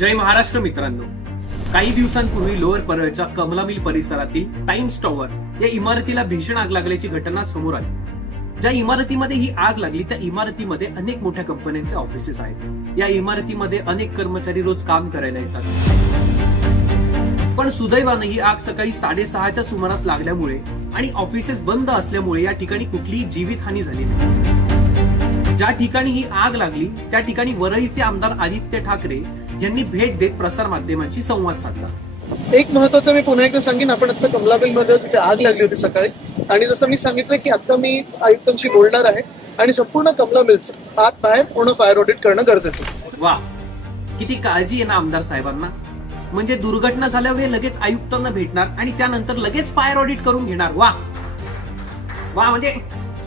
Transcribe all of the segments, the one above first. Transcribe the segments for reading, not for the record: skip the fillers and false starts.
जय महाराष्ट्र मित्रांनो, काही दिवसांपूर्वी लोअर परळच्या कमला मिल परिसरातील टाइम्स टॉवर या इमारतीला भीषण आग लागल्याची घटना समोर आली। ज्या इमारतीमध्ये ही आग लागली त्या इमारतीमध्ये अनेक मोठ्या कंपन्यांचे ऑफिसेस आहेत। या इमारतीमध्ये अनेक कर्मचारी रोज काम करायला येतात, पण सुदैवाने ही आग सकाळी 6:30च्या सुमारास लागल्यामुळे आणि ऑफिसेस बंद असल्यामुळे या ठिकाणी कुठलीही जीवितहानी झाली नाही। ज्या ठिकाणी ही आग लागली त्या ठिकाणी वरळीचे आमदार आदित्य ठाकरे यांनी भेट देत प्रसार माध्यमांशी संवाद साधला। एक महत्त्वाचं मी पुन्हा एकदा सांगेन, आपण आता कमला मिल मध्ये तिथे आग लागली होती सकाळी, आणि जसं मी सांगितलं की आता मी आयुक्तांशी बोलणार आहे आणि संपूर्ण कमला मिलचं आत बाहेर पूर्ण फायर ऑडिट करणं गरजेचं आहे। वा, किती काळजी आहे ना आमदार साहेबांना। म्हणजे दुर्घटना झाल्यावर हे लगेच आयुक्तांना भेटणार आणि त्यानंतर लगेच फायर ऑडिट करून घेणार। वा वा, म्हणजे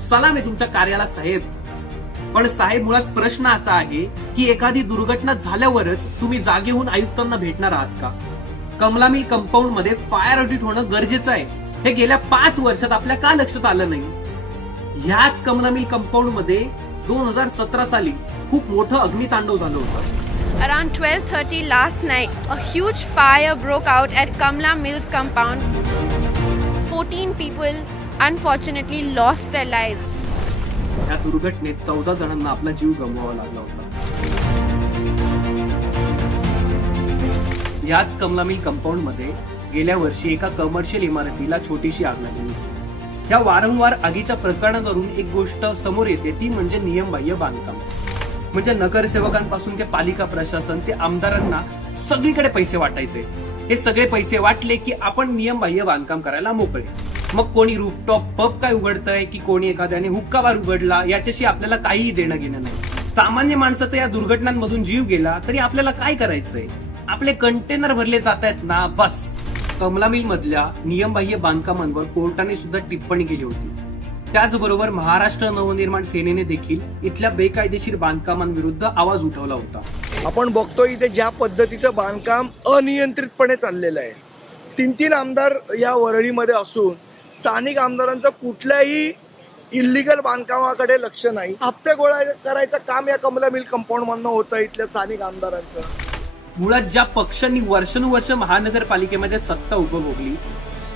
सलाम आहे तुमच्या कार्याला साहेब। पण साहेब, मुळात प्रश्न असा आहे की एखादी दुर्घटना झाल्यावरच तुम्ही जागे होऊन आयुक्तांना भेटणार आहात का? कमला मिल कंपाऊंड मध्ये फायर ऑडिट होणं गरजेचं आहे, हे गेल्या 5 वर्षात आपल्या का लक्षात आलं नाही? ह्याच कमला मिल कंपाऊंड मध्ये 2017 साली खूप मोठं अग्नितांडव झालं होतं। Around 12:30 last night, a huge fire broke out at Kamla Mills compound. 14 people unfortunately lost their lives. या दुर्घटनेत 14 जणांना आपला जीव गमवावा लागला होता। याच कमला मिल कंपाऊंड मध्ये गेल्या वर्षी एका कमर्शियल इमारतीला छोटीशी आग लागली होती। या वारंवार आगीच्या प्रकरणावरून एक गोष्ट समोर येते, ती म्हणजे नियमबाह्य बांधकाम। म्हणजे नगरसेवकांपासून ते पालिका प्रशासन ते आमदारांना सगळीकडे पैसे वाटायचे। हे सगळे पैसे वाटले की आपण नियमबाह्य बांधकाम करायला मोकळे। मग कोणी रूफटॉप पब काय उघडतंय की कोणी एखाद्याने हुक्का बार उघडला, याच्याशी आपल्याला काहीही देणं घेणं नाही। सामान्य माणसाचा या दुर्घटनांमधून जीव गेला तरी आपल्याला काय करायचंय? आपले कंटेनर भरले जात आहेत ना, बस। कमला मिल मधल्या नियमबाह्य बांधकामांवर कोर्टाने सुद्धा टिप्पणी केली होती। त्याचबरोबर महाराष्ट्र नवनिर्माण सेनेने देखील इथल्या बेकायदेशीर बांधकामांविरुद्ध आवाज उठवला होता। आपण बघतो इथे ज्या पद्धतीचं बांधकाम अनियंत्रितपणे चाललेलं आहे। 3 आमदार या वरळीमध्ये असून स्थानिक आमदारांचं कुठल्याही इल्लीगल बांधकामाकडे लक्ष नाही। हप्ते गोळा करायचं काम या कमला मिल कंपाऊंड मधनं होतं इथल्या स्थानिक आमदारांचं। मुळात ज्या पक्षांनी वर्षानुवर्ष महानगरपालिकेमध्ये सत्ता उपभोगली,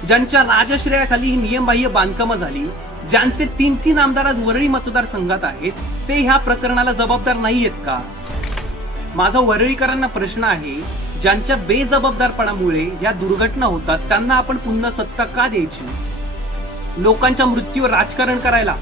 ज्यांच्या राजश्रयाखाली ही नियमबाह्य बांधकामं झाली, ज्यांचे 3 आमदार आज वरळी मतदारसंघात आहेत, ते ह्या प्रकरणाला जबाबदार नाहीयेत का? माझा वरळीकरांना प्रश्न आहे, ज्यांच्या बेजबाबदारपणामुळे या दुर्घटना होतात त्यांना आपण पुन्हा सत्ता का द्यायची? लोकांच्या मृत्यूवर राजकारण करायला